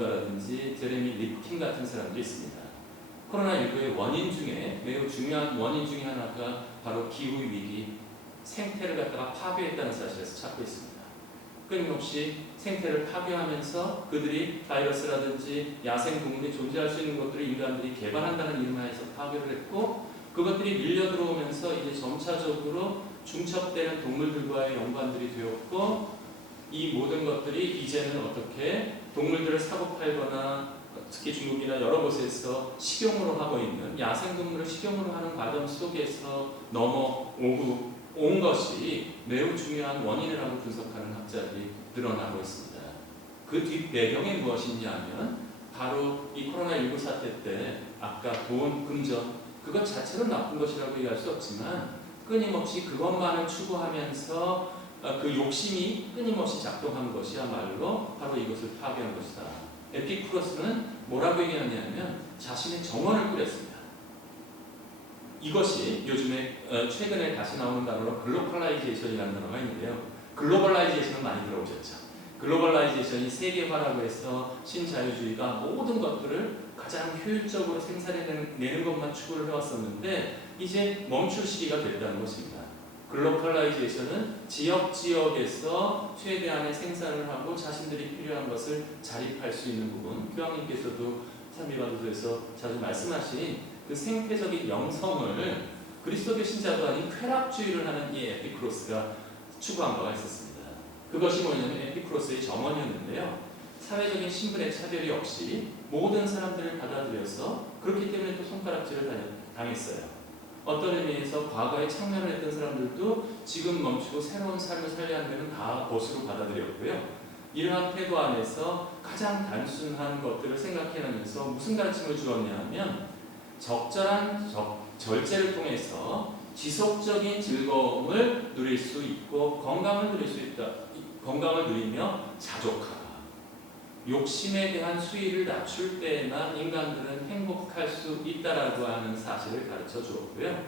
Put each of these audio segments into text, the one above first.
전문가라든지 제레미 리킨 같은 사람도 있습니다. 코로나19의 원인 중에 매우 중요한 원인 중에 하나가 바로 기후위기, 생태를 갖다가 파괴했다는 사실에서 찾고 있습니다. 끊임없이 생태를 파괴하면서 그들이 바이러스라든지 야생동물이 존재할 수 있는 것들을 인간들이 개발한다는 이름하에서 파괴를 했고, 그것들이 밀려 들어오면서 이제 점차적으로 중첩되는 동물들과의 연관들이 되었고, 이 모든 것들이 이제는 어떻게 동물들을 사고 팔거나 특히 중국이나 여러 곳에서 식용으로 하고 있는 야생동물을 식용으로 하는 과정 속에서 넘어오고 온 것이 매우 중요한 원인이라고 분석하는 학자들이 늘어나고 있습니다. 그 뒷 배경이 무엇이냐면 바로 이 코로나19 사태 때 아까 돈, 금전 그것 자체로 나쁜 것이라고 얘기할 수 없지만 끊임없이 그것만을 추구하면서 그 욕심이 끊임없이 작동한 것이야말로 바로 이것을 파괴한 것이다. 에피쿠로스는 뭐라고 얘기하냐면 자신의 정원을 꾸렸습니다. 이것이 요즘에 최근에 다시 나오는 단어로 글로벌라이제이션이라는 단어가 있는데요. 글로벌라이제이션은 많이 들어보셨죠. 글로벌라이제이션이 세계화라고 해서 신자유주의가 모든 것들을 가장 효율적으로 생산해내는 것만 추구를 해왔었는데 이제 멈출 시기가 됐다는 것입니다. 글로벌라이제이션은 지역에서 최대한의 생산을 하고 자신들이 필요한 것을 자립할 수 있는 부분, 교황님께서도 산미바도서에서 자주 말씀하신 그 생태적인 영성을 그리스도교 신자도 아닌 쾌락주의를 하는 이 에피쿠로스가 추구한 바가 있었습니다. 그것이 뭐냐면 에피쿠로스의 정원이었는데요. 사회적인 신분의 차별이 없이 모든 사람들을 받아들여서 그렇기 때문에 또 손가락질을 당했어요. 어떤 의미에서 과거에 참여를 했던 사람들도 지금 멈추고 새로운 삶을 살려야 하는 다 것으로 받아들였고요. 이러한 태도 안에서 가장 단순한 것들을 생각해내면서 무슨 가르침을 주었냐 하면 적절한 절제를 통해서 지속적인 즐거움을 누릴 수 있고 건강을 누릴 수 있다. 건강을 누리며 자족하라. 욕심에 대한 수위를 낮출 때에만 인간들은 행복할 수 있다라고 하는 사실을 가르쳐 주었고요.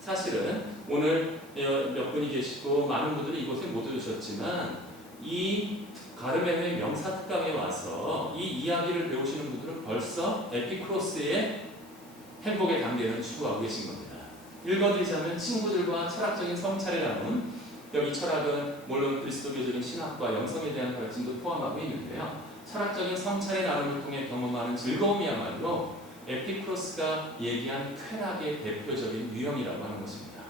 사실은 오늘 몇 분이 계시고 많은 분들이 이곳에 못 오셨지만 이 가르멘의 명사특강에 와서 이 이야기를 배우시는 분들은 벌써 에피쿠로스의 행복의 단계를 추구하고 계신 겁니다. 읽어드리자면 친구들과 철학적인 성찰을 나눈 여기 철학은 물론 그리스도교적인 신학과 영성에 대한 가르침도 포함하고 있는데요. 철학적인 성찰의 나눔을 통해 경험하는 즐거움이야말로 에피쿠로스가 얘기한 쾌락의 대표적인 유형이라고 하는 것입니다.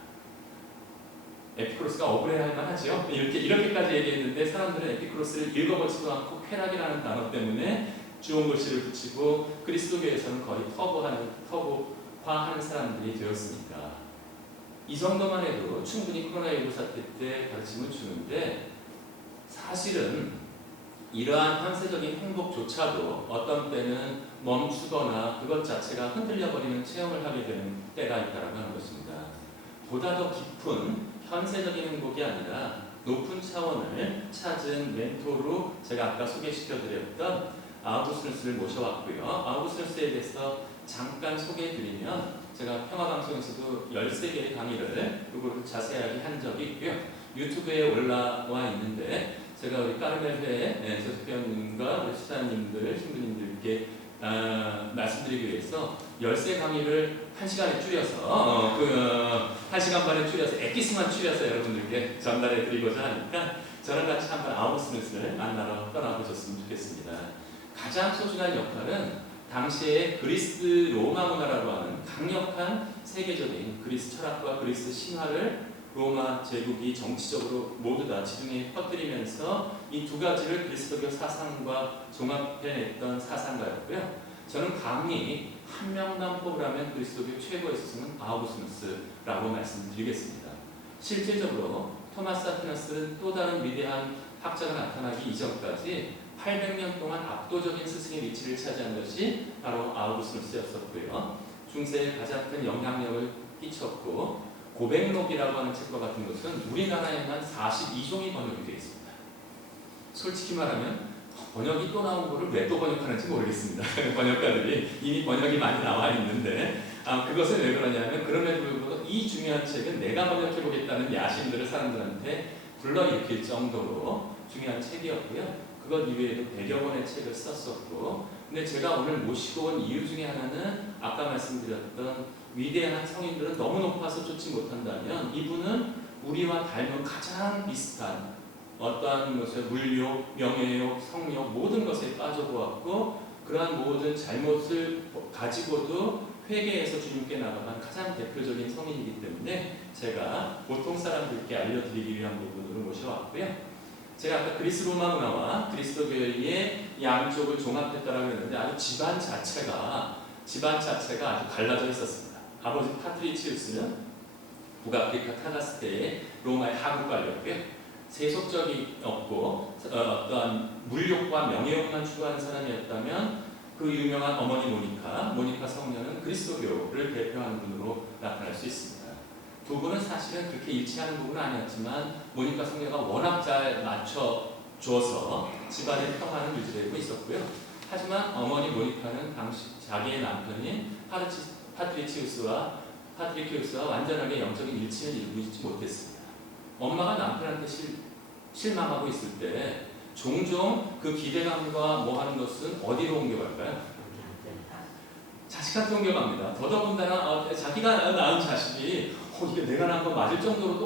에피쿠로스가 억울해할 만하죠. 이렇게까지 얘기했는데 사람들은 에피쿠로스를 읽어보지도 않고 쾌락이라는 단어 때문에 주온 글씨를 붙이고 그리스도교에서는 거의 터부화하는 사람들이 되었으니까 이 정도만 해도 충분히 코로나19 사태 때 가르침을 주는데 사실은 이러한 현세적인 행복조차도 어떤 때는 멈추거나 그것 자체가 흔들려버리는 체험을 하게 되는 때가 있다고 하는 것입니다. 보다 더 깊은 현세적인 행복이 아니라 높은 차원을 찾은 멘토로 제가 아까 소개시켜드렸던 아우구스누스를 모셔왔고요. 아우구스누스에 대해서 잠깐 소개해드리면 제가 평화방송에서도 13개의 강의를 그걸 자세하게 한 적이 있고요. 유튜브에 올라와 있는데 제가 우리 까르멜회 조석현님과 우리 수사님들, 신부님들께 말씀드리기 위해서 13 강의를 1시간에 줄여서 1시간 반에 줄여서 엑기스만 줄여서 여러분들께 전달해 드리고자 하니까 저랑 같이 한번 아우구스누스를 만나러 떠나보셨으면 좋겠습니다. 가장 소중한 역할은 당시에 그리스 로마 문화라고 하는 강력한 세계적인 그리스 철학과 그리스 신화를 로마 제국이 정치적으로 모두 다 지중해에 퍼뜨리면서 이 두 가지를 그리스도교 사상과 종합해냈던 사상가였고요. 저는 감히 한 명만 뽑으라면 그리스도교 최고의 스승은 아우구스누스라고 말씀드리겠습니다. 실질적으로 토마스 아퀴나스는 또 다른 위대한 학자가 나타나기 이전까지 800년 동안 압도적인 스승의 위치를 차지한 것이 바로 아우구스누스였었고요. 중세에 가장 큰 영향력을 끼쳤고 고백록이라고 하는 책과 같은 것은 우리나라에만 42종이 번역이 되어 있습니다. 솔직히 말하면 번역이 또 나온 거를 왜 또 번역하는지 모르겠습니다. 번역가들이 이미 번역이 많이 나와 있는데 그것은 왜 그러냐면 그럼에도 불구하고 이 중요한 책은 내가 번역해보겠다는 야심들을 사람들한테 불러일으킬 정도로 중요한 책이었고요. 그것 이외에도 100여 권의 책을 썼었고, 근데 제가 오늘 모시고 온 이유 중에 하나는 아까 말씀드렸던 위대한 성인들은 너무 높아서 쫓지 못한다면 이분은 우리와 닮은 가장 비슷한 어떠한 것을 물욕, 명예욕, 성욕 모든 것에 빠져보았고 그러한 모든 잘못을 가지고도 회개해서 주님께 나아간 가장 대표적인 성인이기 때문에 제가 보통 사람들께 알려드리기 위한 부분으로 모셔왔고요. 제가 아까 그리스 로마 문화와 그리스도 교회의 양쪽을 종합했다라고 했는데 아주 집안 자체가 아주 갈라져 있었습니다. 아버지 파트리치우스는 북아프리카 타가스테의 로마의 하국관리였고요. 세속적이 없고 어떠한 물욕과 명예욕만 추구하는 사람이었다면 그 유명한 어머니 모니카 성녀는 그리스도교를 대표하는 분으로 나타날 수 있습니다. 두 분은 사실은 그렇게 일치하는 부분은 아니었지만 모니카 성녀가 워낙 잘 맞춰줘서 집안의 평화는 유지되고 있었고요. 하지만 어머니 모니카는 당시 자기의 남편인 파트리키우스와 완전하게 영적인 일치를 이루지 못했습니다. 엄마가 남편한테 실망하고 있을 때 종종 그 기대감과 뭐 하는 것은 어디로 옮겨갈까요? 자식한테 옮겨갑니다. 더더군다나 자기가 낳은 자식이 이게 내가 낳은 거 맞을 정도로